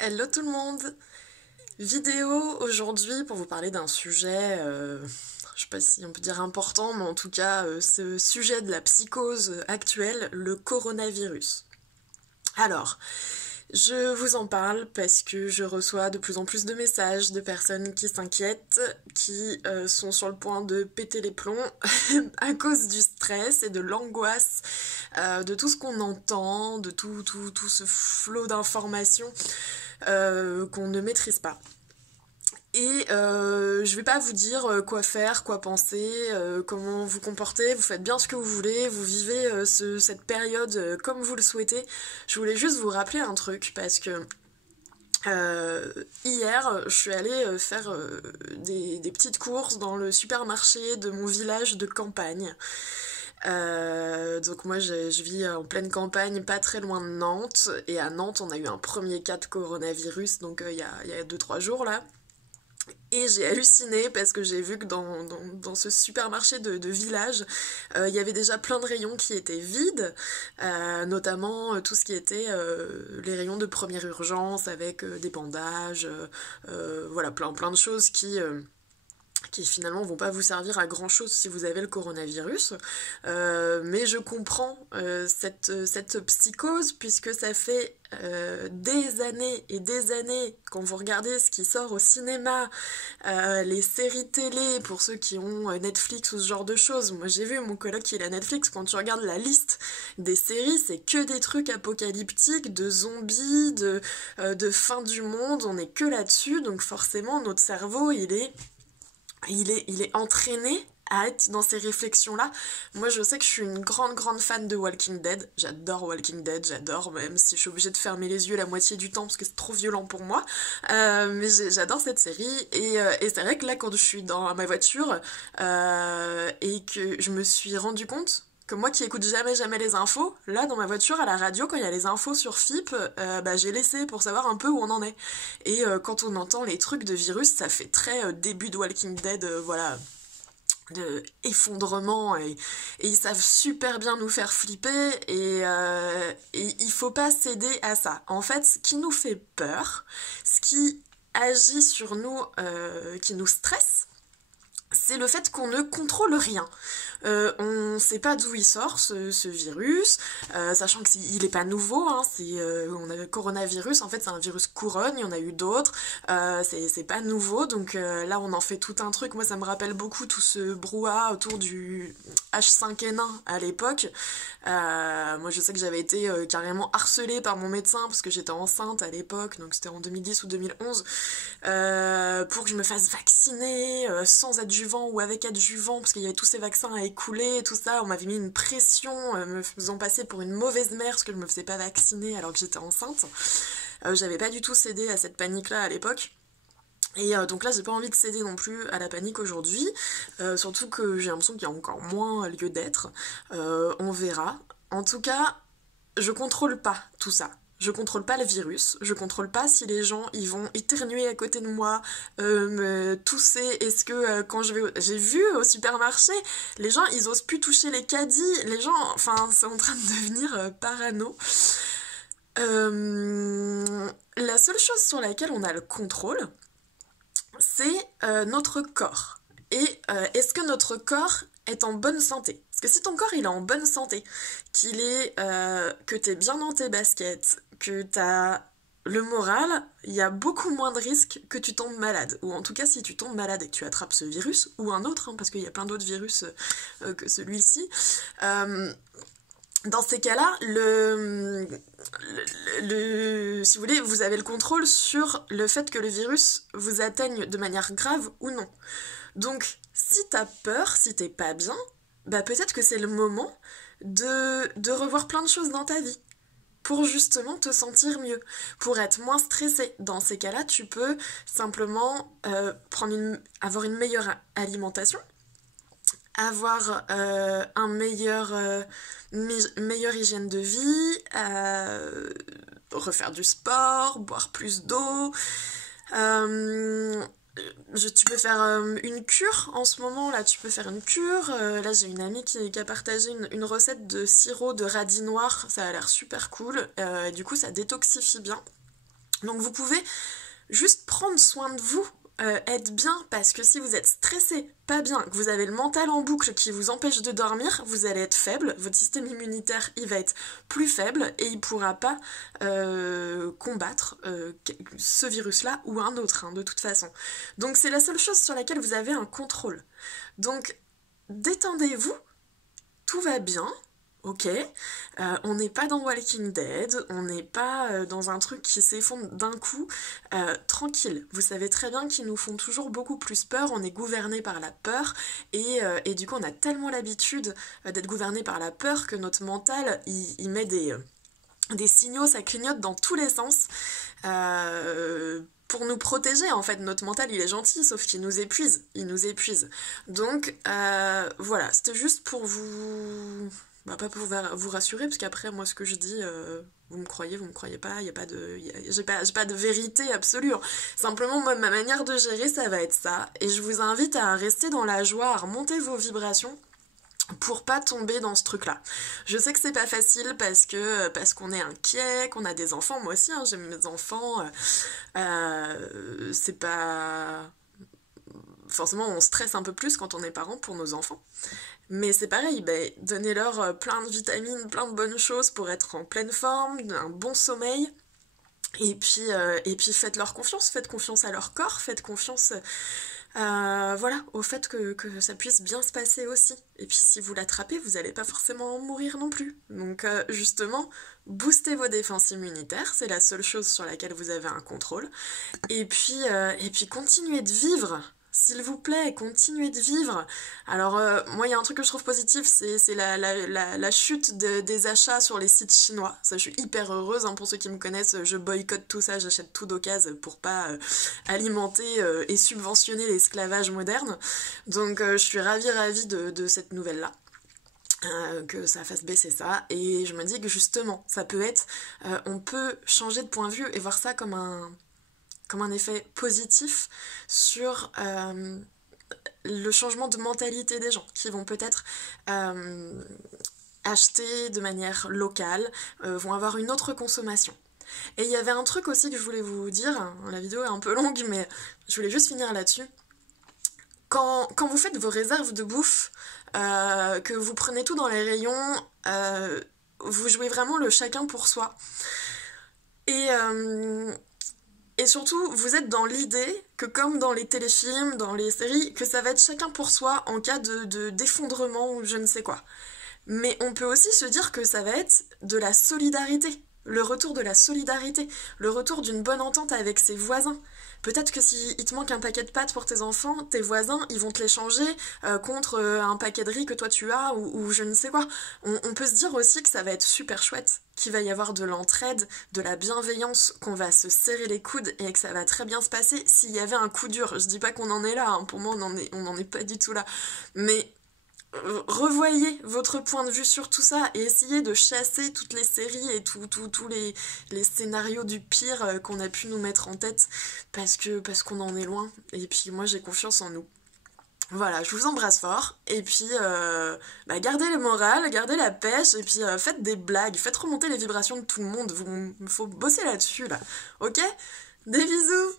Hello tout le monde! Vidéo aujourd'hui pour vous parler d'un sujet, je sais pas si on peut dire important, mais en tout cas ce sujet de la psychose actuelle, le coronavirus. Alors, je vous en parle parce que je reçois de plus en plus de messages de personnes qui s'inquiètent, qui sont sur le point de péter les plombs à cause du stress et de l'angoisse, de tout ce qu'on entend, de tout ce flot d'informations qu'on ne maîtrise pas. Et je vais pas vous dire quoi faire, quoi penser, comment vous comporter, vous faites bien ce que vous voulez, vous vivez cette période comme vous le souhaitez. Je voulais juste vous rappeler un truc parce que hier je suis allée faire des petites courses dans le supermarché de mon village de campagne. Donc moi je vis en pleine campagne, pas très loin de Nantes, et à Nantes on a eu un premier cas de coronavirus, donc il y a 2-3 jours là. Et j'ai halluciné parce que j'ai vu que dans ce supermarché de village, il y avait déjà plein de rayons qui étaient vides, notamment tout ce qui était les rayons de première urgence avec des bandages, voilà, plein de choses qui finalement vont pas vous servir à grand chose si vous avez le coronavirus. Mais je comprends cette psychose puisque ça fait des années et des années quand vous regardez ce qui sort au cinéma, les séries télé pour ceux qui ont Netflix ou ce genre de choses. Moi j'ai vu mon coloc qui est à Netflix, quand tu regardes la liste des séries, c'est que des trucs apocalyptiques, de zombies, de fin du monde, on est que là-dessus, donc forcément notre cerveau il est entraîné à être dans ces réflexions-là. Moi, je sais que je suis une grande fan de Walking Dead. J'adore Walking Dead, j'adore, même si je suis obligée de fermer les yeux la moitié du temps parce que c'est trop violent pour moi. Mais j'adore cette série. Et c'est vrai que là, quand je suis dans ma voiture et que je me suis rendu compte que moi qui écoute jamais les infos, là dans ma voiture à la radio, quand il y a les infos sur FIP, bah, j'ai laissé pour savoir un peu où on en est. Et quand on entend les trucs de virus, ça fait très début de Walking Dead, voilà, de effondrement, et ils savent super bien nous faire flipper, et il faut pas céder à ça. En fait, ce qui nous fait peur, ce qui agit sur nous, qui nous stresse, c'est le fait qu'on ne contrôle rien. On ne sait pas d'où il sort ce virus, sachant qu'il n'est pas nouveau, hein, on a le coronavirus, en fait c'est un virus couronne, il y en a eu d'autres, c'est pas nouveau, donc là on en fait tout un truc. Moi ça me rappelle beaucoup tout ce brouhaha autour du H5N1 à l'époque. Moi je sais que j'avais été carrément harcelée par mon médecin parce que j'étais enceinte à l'époque, donc c'était en 2010 ou 2011, pour que je me fasse vacciner sans adjuvant ou avec adjuvant, parce qu'il y avait tous ces vaccins à écouler et tout ça. On m'avait mis une pression, me faisant passer pour une mauvaise mère parce que je me faisais pas vacciner alors que j'étais enceinte. J'avais pas du tout cédé à cette panique-là à l'époque. Et donc là, j'ai pas envie de céder non plus à la panique aujourd'hui, surtout que j'ai l'impression qu'il y a encore moins lieu d'être. On verra. En tout cas, je contrôle pas tout ça. Je contrôle pas le virus, je contrôle pas si les gens ils vont éternuer à côté de moi, me tousser. Est-ce que quand je vais, j'ai vu au supermarché, les gens ils osent plus toucher les caddies, les gens, enfin c'est en train de devenir parano. La seule chose sur laquelle on a le contrôle, c'est notre corps. Et est-ce que notre corps est en bonne santé? Parce que si ton corps il est en bonne santé, que t'es bien dans tes baskets, que t'as le moral, il y a beaucoup moins de risques que tu tombes malade. Ou en tout cas, si tu tombes malade et que tu attrapes ce virus, ou un autre, hein, parce qu'il y a plein d'autres virus que celui-ci, dans ces cas-là, si vous voulez, vous avez le contrôle sur le fait que le virus vous atteigne de manière grave ou non. Donc, si t'as peur, si t'es pas bien, bah peut-être que c'est le moment de revoir plein de choses dans ta vie pour justement te sentir mieux, pour être moins stressé. Dans ces cas-là, tu peux simplement avoir une meilleure alimentation, avoir meilleure hygiène de vie, refaire du sport, boire plus d'eau. Euh, Tu peux faire une cure en ce moment, là tu peux faire une cure. Là j'ai une amie qui a partagé une recette de sirop de radis noir, ça a l'air super cool. Et du coup ça détoxifie bien. Donc vous pouvez juste prendre soin de vous, être bien, parce que si vous êtes stressé, pas bien, que vous avez le mental en boucle qui vous empêche de dormir, vous allez être faible, votre système immunitaire il va être plus faible et il pourra pas combattre ce virus-là ou un autre, hein, de toute façon. Donc c'est la seule chose sur laquelle vous avez un contrôle. Donc détendez-vous, tout va bien, ok, on n'est pas dans Walking Dead, on n'est pas dans un truc qui s'effondre d'un coup, tranquille. Vous savez très bien qu'ils nous font toujours beaucoup plus peur, on est gouverné par la peur, et du coup on a tellement l'habitude d'être gouverné par la peur que notre mental, il met des signaux, ça clignote dans tous les sens, pour nous protéger. En fait, notre mental il est gentil, sauf qu'il nous épuise, il nous épuise. Donc voilà, c'était juste pour vous... Bah, pas pour vous rassurer, parce qu'après, moi, ce que je dis, vous me croyez pas, y a pas de, j'ai pas de vérité absolue. Simplement, moi, ma manière de gérer, ça va être ça. Et je vous invite à rester dans la joie, à remonter vos vibrations pour pas tomber dans ce truc-là. Je sais que c'est pas facile parce qu'on est inquiet, qu'on a des enfants. Moi aussi, hein, j'ai mes enfants. C'est pas... Forcément, on stresse un peu plus quand on est parent pour nos enfants. Mais c'est pareil, donnez-leur plein de vitamines, plein de bonnes choses pour être en pleine forme, un bon sommeil. Et puis faites-leur confiance, faites confiance à leur corps, faites confiance voilà, au fait que ça puisse bien se passer aussi. Et puis si vous l'attrapez, vous n'allez pas forcément en mourir non plus. Donc justement, boostez vos défenses immunitaires, c'est la seule chose sur laquelle vous avez un contrôle. Et puis continuez de vivre. S'il vous plaît, continuez de vivre. Alors, moi, il y a un truc que je trouve positif, c'est la chute des achats sur les sites chinois. Ça, je suis hyper heureuse, hein, pour ceux qui me connaissent, je boycotte tout ça, j'achète tout d'occasion pour pas alimenter et subventionner l'esclavage moderne. Donc, je suis ravie de cette nouvelle-là. Que ça fasse baisser ça, et je me dis que justement, ça peut être... on peut changer de point de vue et voir ça comme un effet positif sur le changement de mentalité des gens qui vont peut-être acheter de manière locale, vont avoir une autre consommation. Et il y avait un truc aussi que je voulais vous dire, la vidéo est un peu longue mais je voulais juste finir là-dessus. Quand vous faites vos réserves de bouffe, que vous prenez tout dans les rayons, vous jouez vraiment le chacun pour soi. Et surtout, vous êtes dans l'idée que comme dans les téléfilms, dans les séries, que ça va être chacun pour soi en cas d'effondrement ou je ne sais quoi. Mais on peut aussi se dire que ça va être de la solidarité, le retour de la solidarité, le retour d'une bonne entente avec ses voisins. Peut-être que si il te manque un paquet de pâtes pour tes enfants, tes voisins, ils vont te l'échanger contre un paquet de riz que toi tu as ou je ne sais quoi. On peut se dire aussi que ça va être super chouette, qu'il va y avoir de l'entraide, de la bienveillance, qu'on va se serrer les coudes et que ça va très bien se passer s'il y avait un coup dur. Je dis pas qu'on en est là, hein, pour moi on n'en est pas du tout là. Mais revoyez votre point de vue sur tout ça et essayez de chasser toutes les séries et tous les scénarios du pire qu'on a pu nous mettre en tête parce qu'on en est loin. Et puis moi j'ai confiance en nous. Voilà, je vous embrasse fort et puis gardez le moral, gardez la pêche et puis faites des blagues, faites remonter les vibrations de tout le monde. Il faut bosser là-dessus là, ok? Des bisous!